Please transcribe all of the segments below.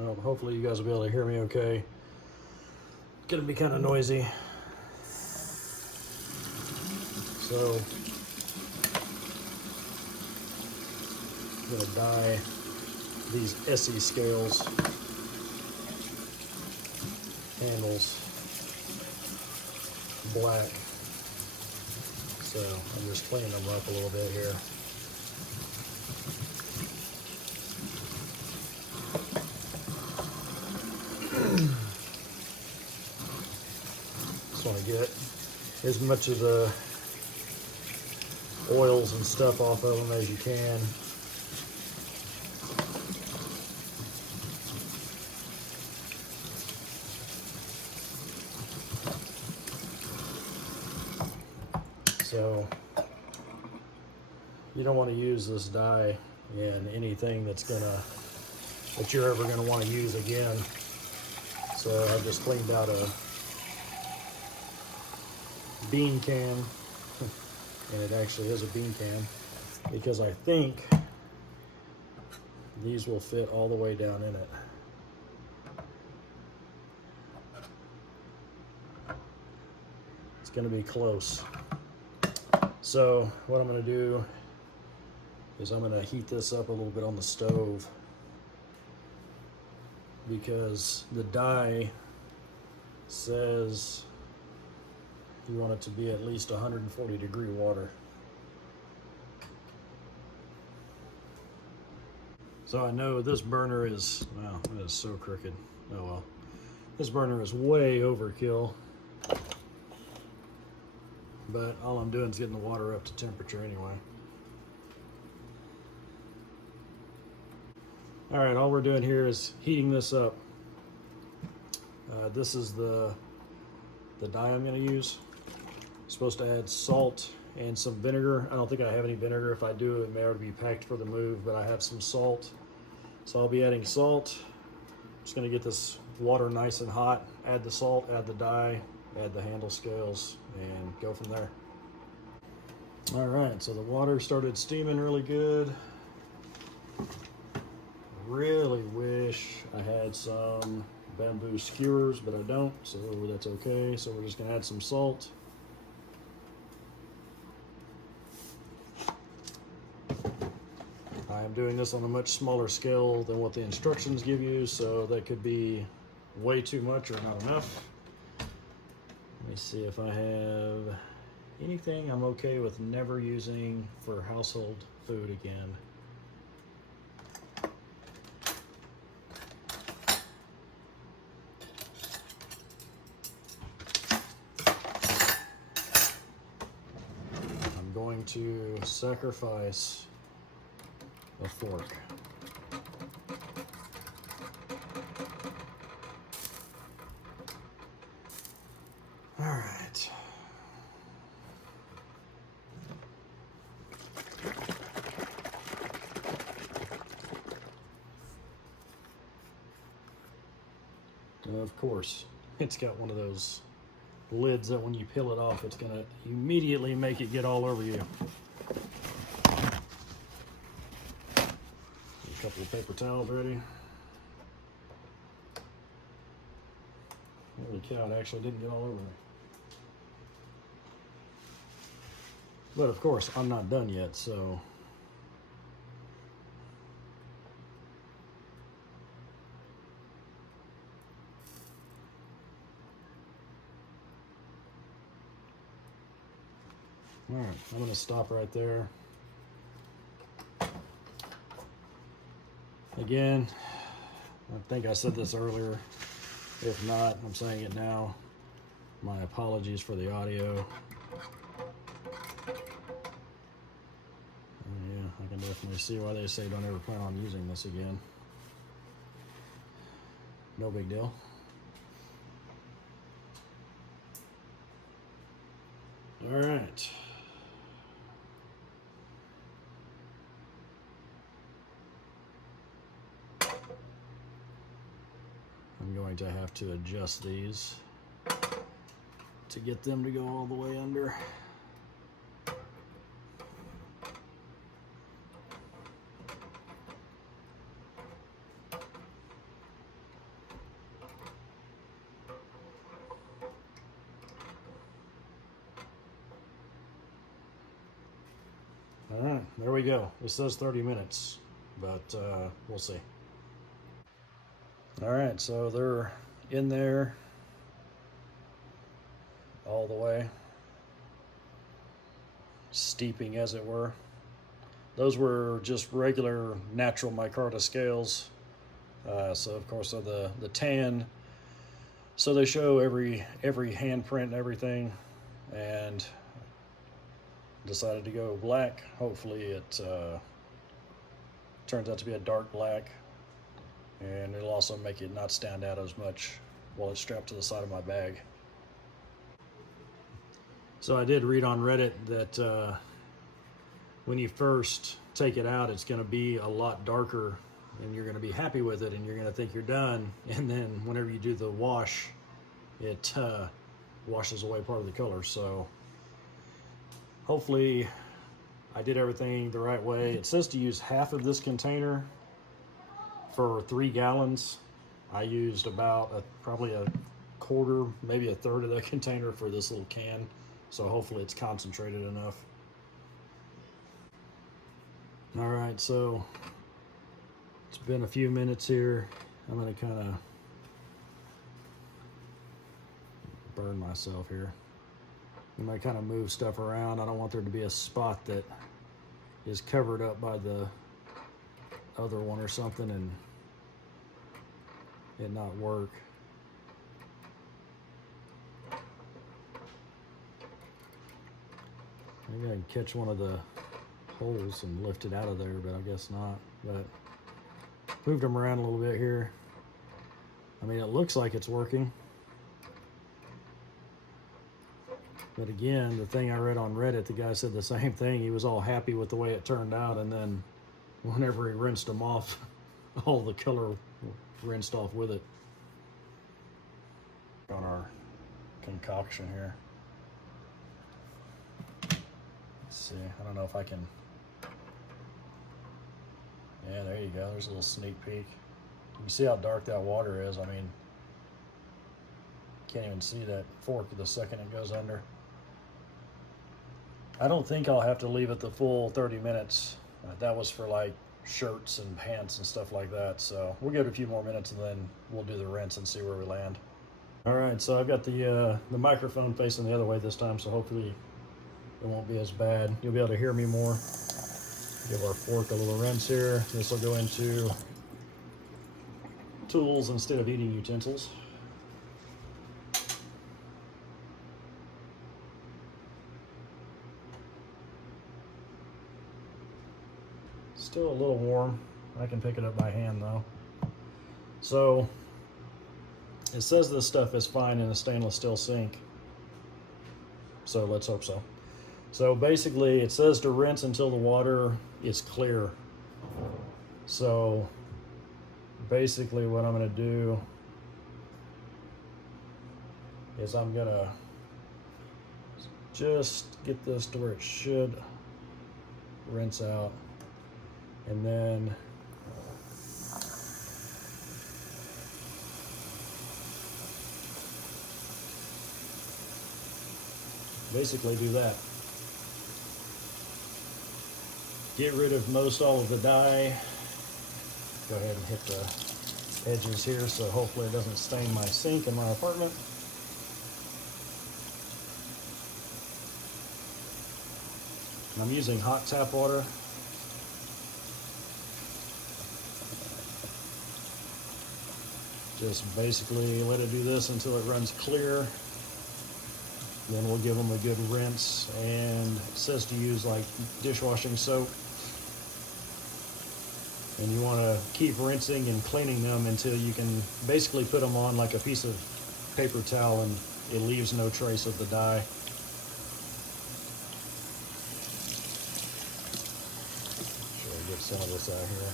Well, hopefully you guys will be able to hear me okay. It's gonna be kind of noisy. So I'm gonna dye these ESEE scales handles black. So I'm just cleaning them up a little bit here. Just want to get as much of the oils and stuff off of them as you can. So you don't want to use this dye in anything that you're ever gonna want to use again. So I just cleaned out a bean can, and it actually is a bean can, because I think these will fit all the way down in it. It's gonna be close. So what I'm gonna do is I'm gonna heat this up a little bit on the stove, because the dye says you want it to be at least 140-degree water. So I know this burner is, wow, it is so crooked. Oh well. This burner is way overkill. But all I'm doing is getting the water up to temperature anyway. All right, all we're doing here is heating this up. This is the dye I'm going to use. I'm supposed to add salt and some vinegar. I don't think I have any vinegar. If I do, it may already be packed for the move, but I have some salt. So I'll be adding salt. Just going to get this water nice and hot. Add the salt, add the dye, add the handle scales, and go from there. All right, so the water started steaming really good. Really wish I had some bamboo skewers, but I don't, so that's okay. So we're just gonna add some salt. I am doing this on a much smaller scale than what the instructions give you, so that could be way too much or not enough. Let me see if I have anything I'm okay with never using for household food again. I'm going to sacrifice a fork. All right. Of course, it's got one of those lids that when you peel it off, it's gonna immediately make it get all over you. A couple of paper towels ready. Holy cow, it actually didn't get all over me. But of course, I'm not done yet, so. All right, I'm gonna stop right there. Again, I think I said this earlier. If not, I'm saying it now. My apologies for the audio. Yeah, I can definitely see why they say don't ever plan on using this again. No big deal. All right. I'm going to have to adjust these to get them to go all the way under. All right, there we go. It says 30 minutes, but we'll see. All right, so they're in there all the way, steeping as it were. Those were just regular natural micarta scales. So of course they're the tan. So they show every handprint and everything, and decided to go black. Hopefully it turns out to be a dark black, and it'll also make it not stand out as much while it's strapped to the side of my bag. So I did read on Reddit that when you first take it out, it's going to be a lot darker, and you're going to be happy with it, and you're going to think you're done. And then whenever you do the wash, it washes away part of the color. So hopefully I did everything the right way. It says to use half of this container for 3 gallons. I used about probably a quarter, maybe a third of the container for this little can. So hopefully it's concentrated enough. All right, so it's been a few minutes here. I'm gonna kind of burn myself here. I'm gonna kind of move stuff around. I don't want there to be a spot that is covered up by the other one or something and it not work. Maybe I can catch one of the holes and lift it out of there, but I guess not. But moved them around a little bit here. I mean, it looks like it's working. But again, the thing I read on Reddit, the guy said the same thing. He was all happy with the way it turned out, and then whenever he rinsed them off, all the color rinsed off with it. On our concoction here. Let's see, I don't know if I can. Yeah, there you go. There's a little sneak peek. You can see how dark that water is. I mean, can't even see that fork the second it goes under. I don't think I'll have to leave it the full 30 minutes. That was for like shirts and pants and stuff like that. So we'll give it a few more minutes and then we'll do the rinse and see where we land. All right, so I've got the microphone facing the other way this time, so hopefully it won't be as bad. You'll be able to hear me more. Give our fork a little rinse here. This will go into tools instead of eating utensils. Still a little warm. I can pick it up by hand though. So it says this stuff is fine in a stainless steel sink. So let's hope so. So basically it says to rinse until the water is clear. So basically what I'm going to do is I'm going to just get this to where it should rinse out, and then basically do that. Get rid of most all of the dye. Go ahead and hit the edges here so hopefully it doesn't stain my sink in my apartment. And I'm using hot tap water. Just basically let it do this until it runs clear. Then we'll give them a good rinse, and it says to use like dishwashing soap. And you want to keep rinsing and cleaning them until you can basically put them on like a piece of paper towel and it leaves no trace of the dye. Sure, get some of this out here.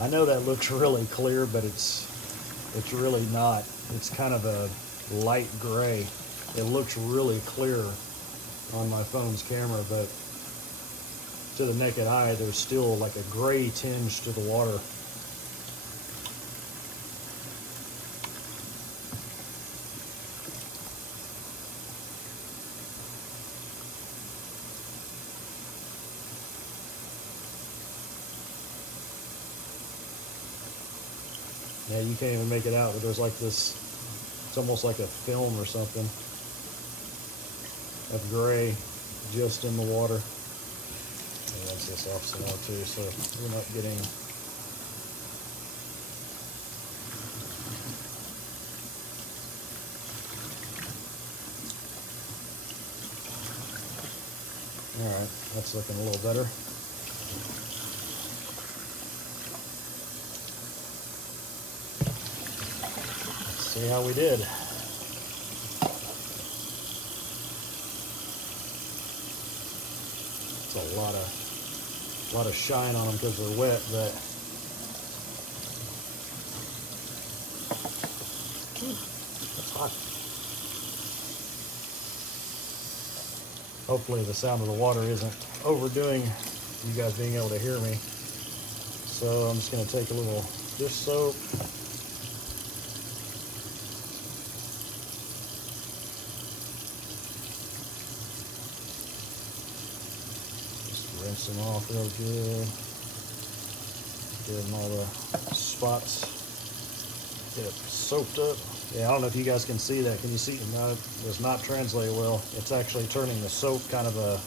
I know that looks really clear, but it's really not. It's kind of a light gray. It looks really clear on my phone's camera, but to the naked eye, there's still like a gray tinge to the water. Yeah, you can't even make it out, but there's like this, it's almost like a film or something of gray just in the water. And rinse this off some more too, so you're not getting all right, that's looking a little better. See how we did. It's a lot of shine on them because they're wet, but that's hot. Hopefully the sound of the water isn't overdoing you guys being able to hear me. So I'm just going to take a little dish soap. Rinse them off real good. Get them all the spots. Get it soaked up. Yeah, I don't know if you guys can see that. Can you see? No, it does not translate well. It's actually turning the soap kind of a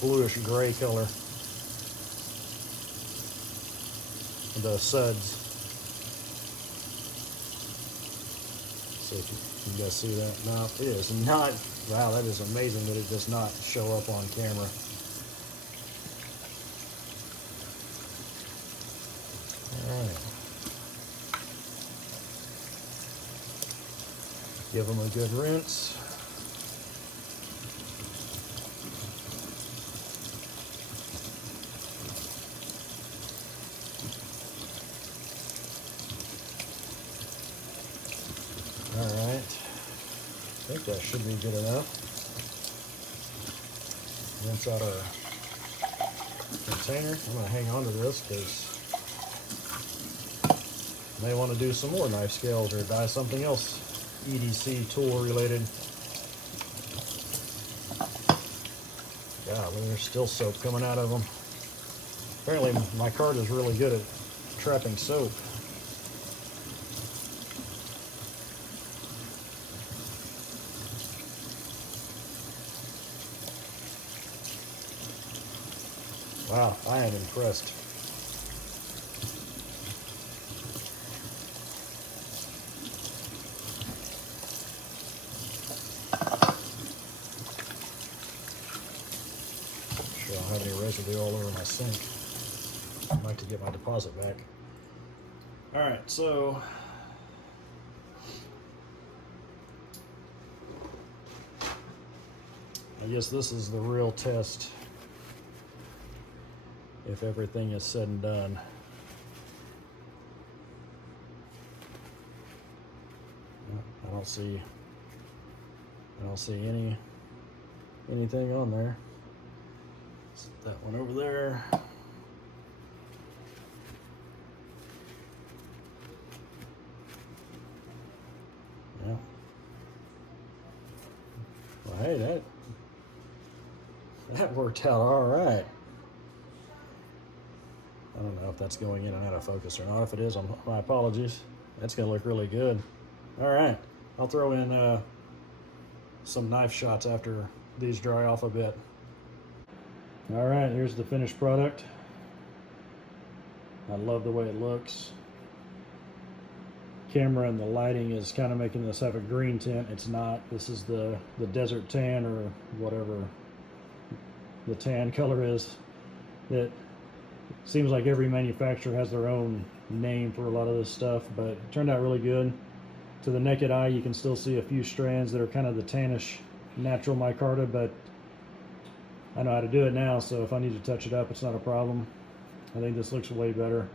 bluish gray color. The suds. So if you guys see that? No, it is not. Wow, that is amazing that it does not show up on camera. Give them a good rinse. All right, I think that should be good enough. Rinse out our container. I'm gonna hang on to this because I may want to do some more knife scales or dye something else EDC tool related. Golly, there's still soap coming out of them. Apparently my card is really good at trapping soap. Wow, I am impressed. Sure, I don't have any residue all over my sink. I'd like to get my deposit back. All right, so I guess this is the real test. If everything is said and done. I don't see anything on there. Set that one over there. Yeah. Well, hey, that worked out all right. I don't know if that's going in and out of focus or not. If it is, my apologies. That's going to look really good. All right. I'll throw in some knife shots after these dry off a bit. All right, here's the finished product. I love the way it looks. Camera and the lighting is kind of making this have a green tint. It's not. This is the desert tan or whatever the tan color is. That seems like every manufacturer has their own name for a lot of this stuff, but it turned out really good. To the naked eye, you can still see a few strands that are kind of the tannish natural micarta, but I know how to do it now, so if I need to touch it up, it's not a problem. I think this looks way better.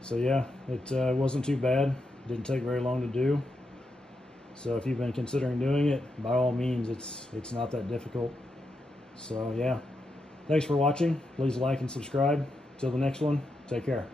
So yeah, it wasn't too bad. Didn't take very long to do. So if you've been considering doing it, by all means, it's not that difficult. So yeah, Thanks for watching. Please like and subscribe. Till the next one, take care.